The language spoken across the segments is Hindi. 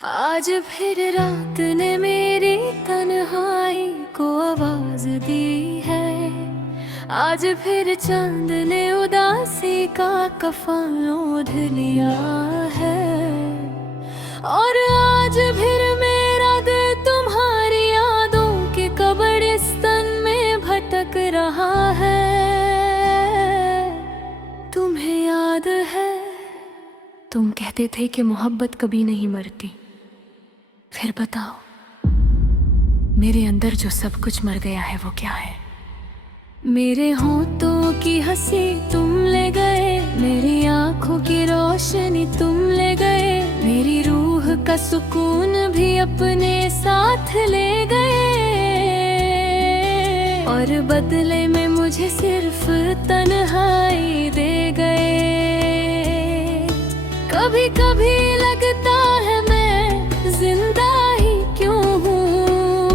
आज फिर रात ने मेरी तन्हाई को आवाज दी है। आज फिर चांद ने उदासी का कफन ओढ़ लिया है। और आज फिर मेरा दिल तुम्हारी यादों के कब्रिस्तान में भटक रहा है। तुम्हें याद है, तुम कहते थे कि मोहब्बत कभी नहीं मरती। फिर बताओ, मेरे अंदर जो सब कुछ मर गया है वो क्या है? मेरे होठों की हंसी तुम ले गए, मेरी आंखों की रोशनी तुम ले गए, मेरी रूह का सुकून भी अपने साथ ले गए। और बदले में मुझे सिर्फ तन्हाई दे गए। कभी कभी लगता है मैं जिंदा ही क्यों हूँ,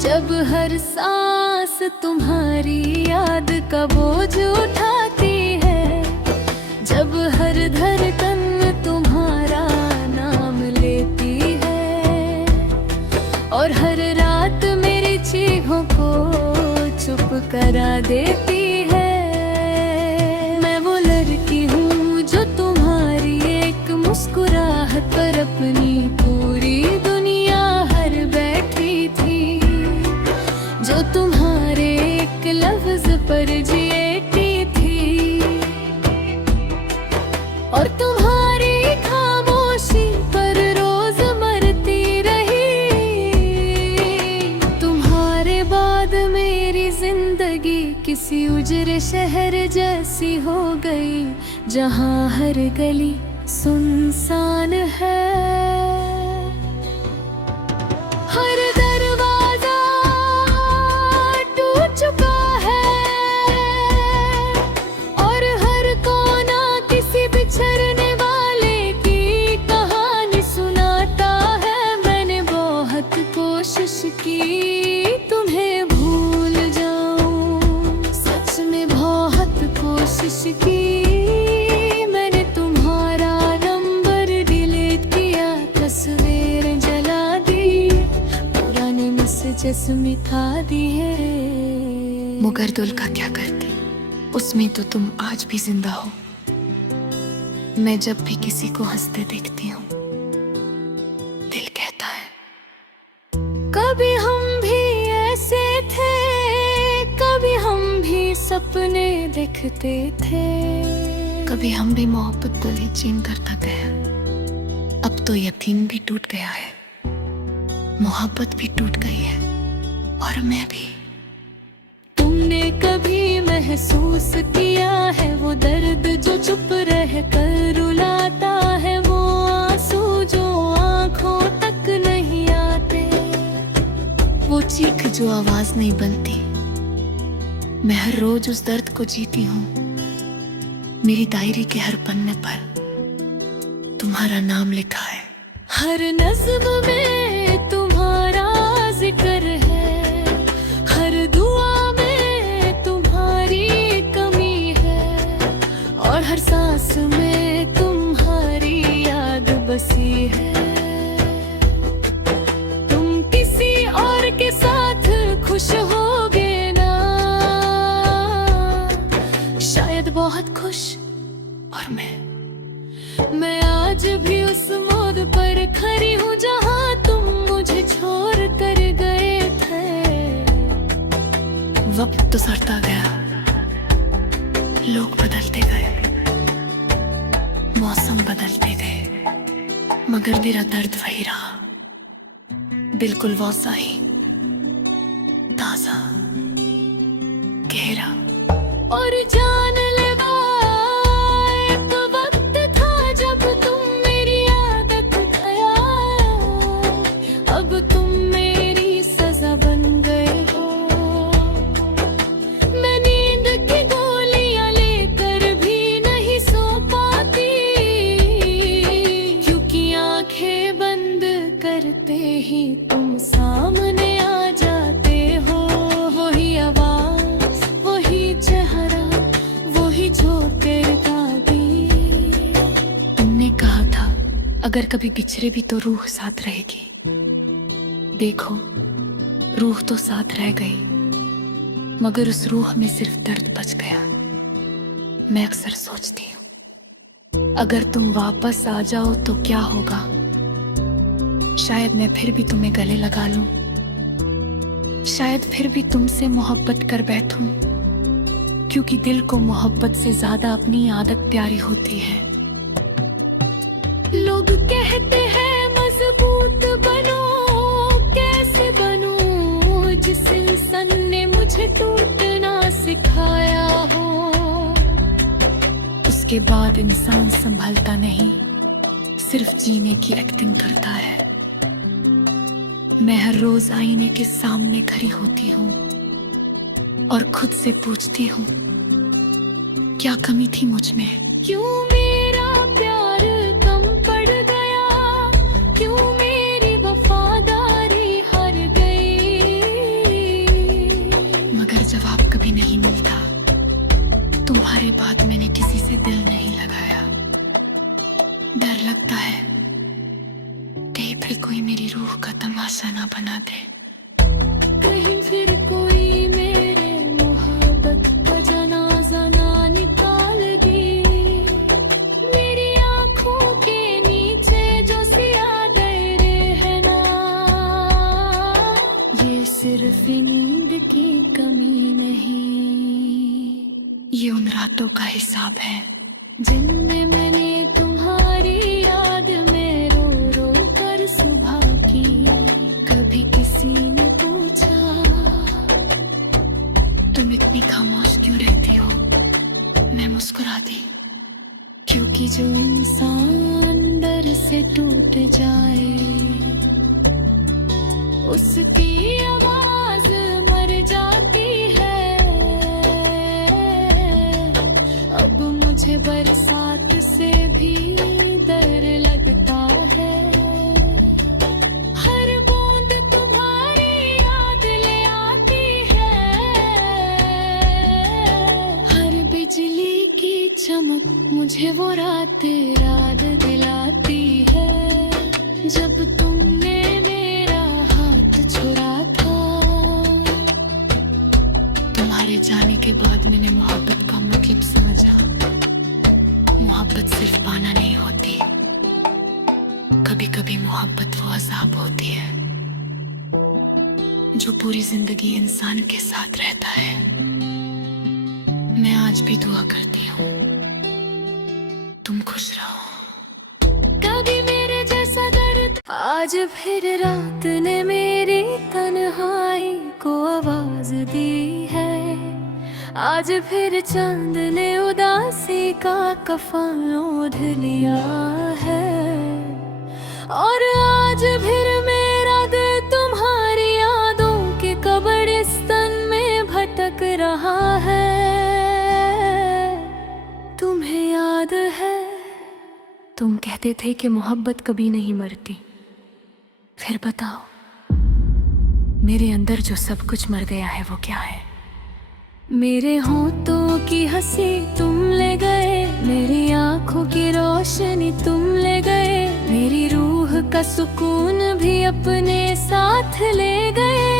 जब हर सांस तुम्हारी याद का बोझ उठाती है, जब हर धड़कन तुम्हारा नाम लेती है, और हर रात मेरी चीखों को चुप करा देती है। मैं वो लड़की हूँ जो तुम्हारी एक मुस्कुराहट पर अपनी पूरी दुनिया हर बैठी थी, जो तुम्हारे एक लफ्ज पर जीती थी, और तुम्हारी खामोशी पर रोज मरती रही। तुम्हारे बाद मेरी जिंदगी किसी उजरे शहर जैसी हो गई, जहाँ हर गली सुनसान है। हर दरवाजा टूट चुका है, और हर कोना किसी बिछड़ने वाले की कहानी सुनाता है। मैंने बहुत कोशिश की तुम्हें भूल जाऊं, सच में बहुत कोशिश की। मिठा दिए, मगर दिल का क्या करती, उसमें तो तुम आज भी जिंदा हो। मैं जब भी किसी को हंसते देखती हूँ, दिल कहता है कभी हम भी ऐसे थे, कभी हम भी सपने देखते थे, कभी हम भी मोहब्बत दिल यकीन करता गया। अब तो यकीन भी टूट गया है, मोहब्बत भी टूट गई है, और मैं भी। तुमने कभी महसूस किया है वो दर्द जो चुप रह कर रुलाता है, वो आंसू जो आंखों तक नहीं आते, वो चीख जो आवाज नहीं बनती। मैं हर रोज उस दर्द को जीती हूँ। मेरी डायरी के हर पन्ने पर तुम्हारा नाम लिखा है, हर नज़्म में तुम्हारा जिक्र है, हर दुआ में तुम्हारी कमी है, और हर सांस में तुम्हारी याद बसी है। तुम किसी और के साथ खुश होगे ना, शायद बहुत खुश, और मैं आज भी उस मोड़ पर खड़ी हूँ जहाँ तुम मुझे छोड़ कर गए थे। वक्त तो सरता गया, लोग बदलते गए, मौसम बदलते गए, मगर मेरा दर्द वही रहा, बिल्कुल वैसा ही, ताजा, गहरा और जान लेवा। एक वक्त था जब तुम मेरी आदत गया, अब तुम मेरी सजा बन गए हो। मैं नींद की गोलियां लेकर भी नहीं सो पाती, क्योंकि आंखें बंद करते ही तुम सामने आ जाते हो। वही आवाज, वही चेहरा, वही जो तेरे का भी। तुमने कहा था अगर कभी बिछड़े भी तो रूह साथ रहेगी। देखो, रूह तो साथ रह गई, मगर उस रूह में सिर्फ दर्द बच गया। मैं अक्सर सोचती हूँ, अगर तुम वापस आ जाओ तो क्या होगा। शायद मैं फिर भी तुम्हें गले लगा लूं, शायद फिर भी तुमसे मोहब्बत कर बैठूं, क्योंकि दिल को मोहब्बत से ज्यादा अपनी आदत प्यारी होती है। लोग कहते हैं मजबूत बनो, कैसे बनूं जिस इंसान ने मुझे टूटना सिखाया हो। उसके बाद इंसान संभलता नहीं, सिर्फ जीने की एक्टिंग करता है। मैं हर रोज आईने के सामने खड़ी होती हूँ और खुद से पूछती हूँ, क्या कमी थी मुझ में? क्यों मेरा प्यार कम पड़ गया? क्यों मेरी वफादारी हार गई? मगर जवाब कभी नहीं मिलता। तुम्हारे बाद मैंने किसी से दिल नहीं लगाया। डर लगता है कहीं फिर कोई मेरी रूह का तमाशा ना बना दे, कहीं फिर कोई मेरे मोहब्बत का जनाजा ना निकाल दे। मेरी आंखों के नीचे जो सिया गहरे है ना, ये सिर्फ नींद की कमी नहीं, ये उन रातों का हिसाब है जिनमें मैंने तुम्हारी याद में रो रो कर सुबह की। कभी किसी ने पूछा, तुम इतनी खामोश क्यों रहती हो? मैं मुस्कुराती, क्योंकि जो इंसान अंदर से टूट जाए उसकी आवाज मर जाती है। अब मुझे बरसात से भी डर लगता है, हर बूंद तुम्हारी याद ले आती है। हर बिजली की चमक मुझे वो रात याद दिलाती है, जब तुमने मेरा हाथ छुड़ा था। तुम्हारे जाने के बाद मैंने मोहब्बत का मतलब समझा। मोहब्बत सिर्फ पाना नहीं होती, कभी कभी मोहब्बत वो अजाब होती है जो पूरी जिंदगी इंसान के साथ रहता है। मैं आज भी दुआ करती हूँ तुम खुश रहो। कभी मेरे जैसा दर्द, आज फिर रात ने मेरी तन्हाई को आवाज दी है। आज फिर चांद ने उदासी का कफन ओढ़ लिया है, और आज फिर मेरा दिल तुम्हारी यादों के कब्रिस्तान में भटक रहा है। तुम्हें याद है, तुम कहते थे कि मोहब्बत कभी नहीं मरती। फिर बताओ, मेरे अंदर जो सब कुछ मर गया है वो क्या है? मेरे होठों की हंसी तुम ले गए, मेरी आंखों की रोशनी तुम ले गए, मेरी रूह का सुकून भी अपने साथ ले गए,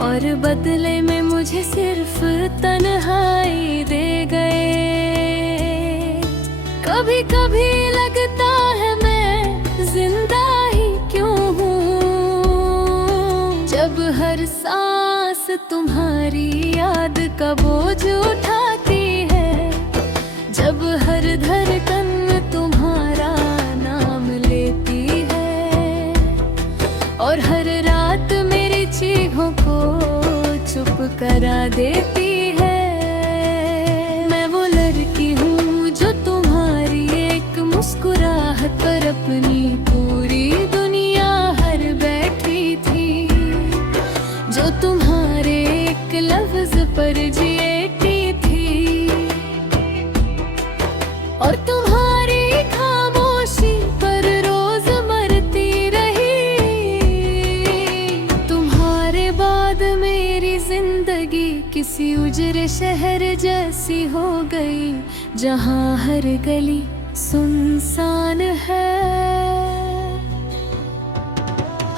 और बदले में मुझे सिर्फ तन्हाई दे गए। कभी कभी लगता है मैं जिंदा ही क्यों हूँ, जब हर सांस तुम्हारी याद का बोझ उठाती है, जब हर धड़कन तुम्हारा नाम लेती है, और हर रात मेरी चीखों को चुप करा देती है। मैं वो लड़की हूँ जो तुम्हारी एक मुस्कुराहट पर अपनी पूरी दुनिया हर बैठी थी, जो तुम्हारे एक लफ्ज पर जिएती थी, और तुम्हारी खामोशी पर रोज मरती रही। तुम्हारे बाद मेरी जिंदगी किसी उजरे शहर जैसी हो गई, जहाँ हर गली सुनसान है।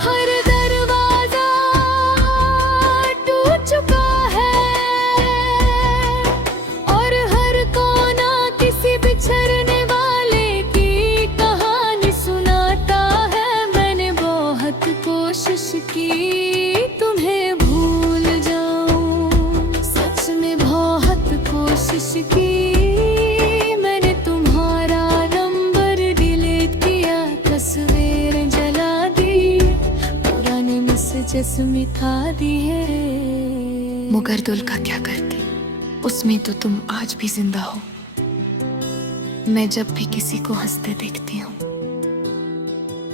हर दरवाजा टूट चुका है और हर कोना किसी बिछड़ने वाले की कहानी सुनाता है। मैंने बहुत कोशिश की तुम्हें भूल जाऊं, सच में बहुत कोशिश की। मैंने तुम्हारा नंबर डिलीट किया, तस्वीर जला दी, पुराने मैसेजेस मिटा दिए। मगर दिल का क्या करती, उसमें तो तुम आज भी जिंदा हो। मैं जब भी किसी को हंसते देखती हूँ,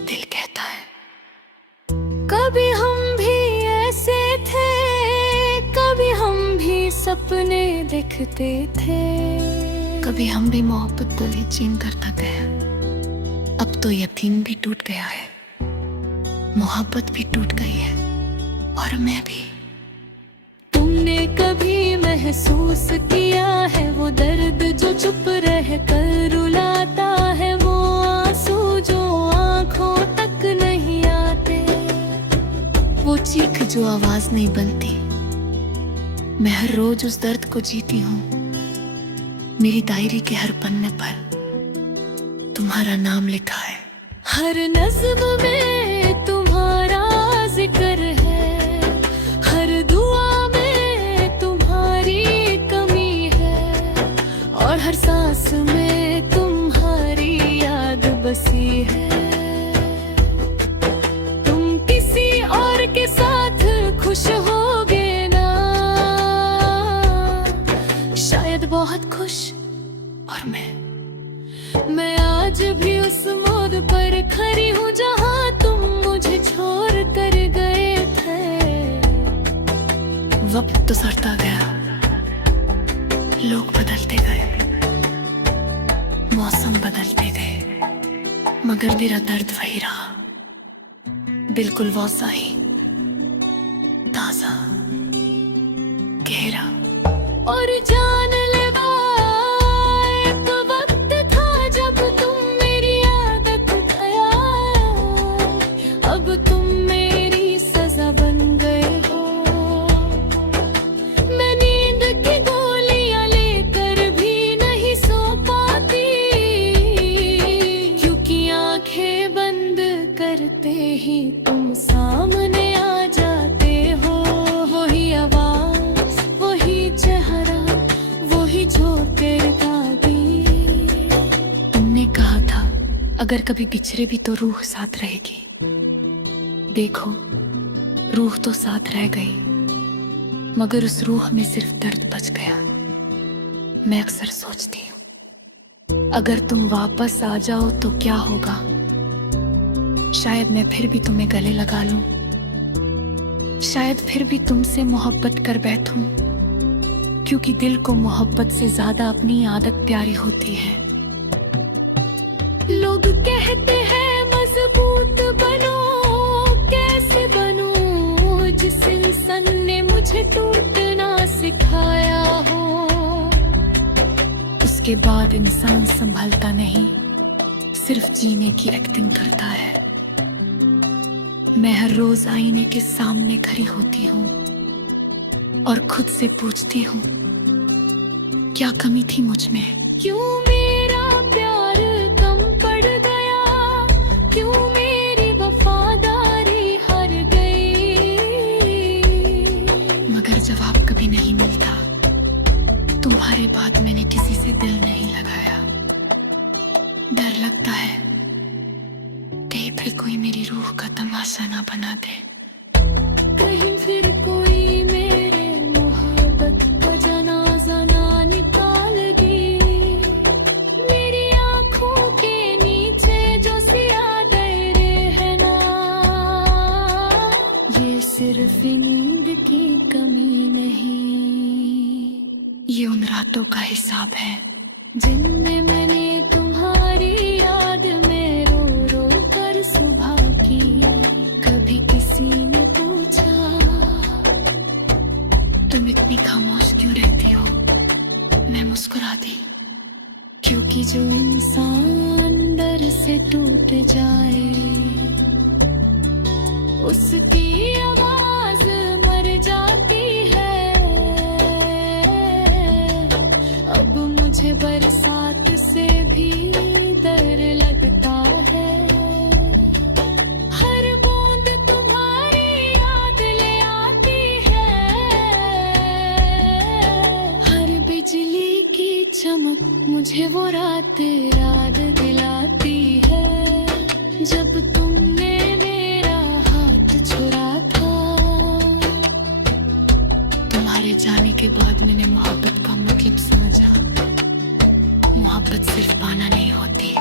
दिल कहता है कभी हम भी ऐसे थे, कभी हम भी सपने देखते थे, कभी हम भी मोहब्बत को यकीन करता गया। अब तो यकीन भी टूट गया है, मोहब्बत भी टूट गई है और मैं भी। तुमने कभी महसूस किया है वो दर्द जो चुप रह कर रुलाता है, वो आंसू जो आंखों तक नहीं आते, वो चीख जो आवाज नहीं बनती। मैं हर रोज उस दर्द को जीती हूँ। मेरी डायरी के हर पन्ने पर तुम्हारा नाम लिखा है, हर नज़्म में तुम्हारा जिक्र है, हर दुआ में तुम्हारी कमी है और हर सांस में तुम्हारी याद बसी है। तुम किसी और के साथ खुश होगे ना, शायद बहुत खुश। और मैं आज भी उस मोड़ पर खड़ी हूँ जहाँ तुम मुझे छोड़ कर गए थे। वक्त तो सरता गया, लोग बदलते गए, मौसम बदलते गए, मगर मेरा दर्द वही रहा, बिल्कुल वैसा ही, ताजा, गहरा और जान लेवा। एक वक्त था जब तुम मेरी आदत गया, अब तुम मेरी सजा बन गए हो। मैं नींद की गोलियां लेकर भी नहीं सो पाती, क्योंकि आंखें बंद करते ही तुम सामने आ जाते हो। वही आवाज, वही चेहरा, वही जो तेरा भी। तुमने कहा था अगर कभी बिछड़े भी तो रूह साथ रहेगी। देखो, रूह तो साथ रह गई, मगर उस रूह में सिर्फ दर्द बच गया। मैं अक्सर सोचती हूँ अगर तुम वापस आ जाओ तो क्या होगा। शायद मैं फिर भी तुम्हें गले लगा लूं, शायद फिर भी तुमसे मोहब्बत कर बैठूं, क्योंकि दिल को मोहब्बत से ज्यादा अपनी आदत प्यारी होती है। लोग कहते हैं मजबूत बनो, कैसे बनूं जिस इंसान ने मुझे टूटना सिखाया हो। उसके बाद इंसान संभलता नहीं, सिर्फ जीने की एक्टिंग करता है। मैं हर रोज आईने के सामने खड़ी होती हूँ और खुद से पूछती हूँ क्या कमी थी मुझ में। क्यों मेरा प्यार कम पड़ गया, क्यों मेरी वफादारी हार गई। मगर जवाब कभी नहीं मिलता। तुम्हारे बाद मैंने किसी से दिल नहीं लगाया। डर लगता है कहीं फिर कोई मेरी रूह का तमाशा ना बना दे, कहीं फिर कोई मेरे मोहब्बत का जनाजा ना निकाल दे। मेरी आंखों के नीचे जो सिया गहरे है ना, ये सिर्फ नींद की कमी नहीं, ये उन रातों का हिसाब है जिनमें मैंने तुम्हारी याद में रो रो कर सुबह की। कभी किसी ने पूछा तुम इतनी खामोश क्यों रहती हो, मैं मुस्कुरा दी, क्योंकि जो इंसान से टूट जाए, उसकी आवाज मर जाती है। अब मुझे बरसात से भी डर लगता है, हर बूंद तुम्हारी याद ले आती है। हर बिजली की चमक मुझे वो रात याद दिलाती है, जब तुमने मेरा हाथ छुड़ा था। तुम्हारे जाने के बाद मैंने मोहब्बत का मतलब समझा। मोहब्बत सिर्फ पाना नहीं होती,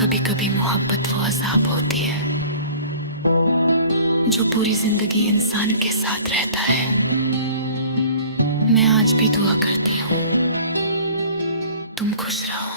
कभी कभी मोहब्बत वो अजाब होती है जो पूरी जिंदगी इंसान के साथ रहता है। मैं आज भी दुआ करती हूँ तुम खुश रहो।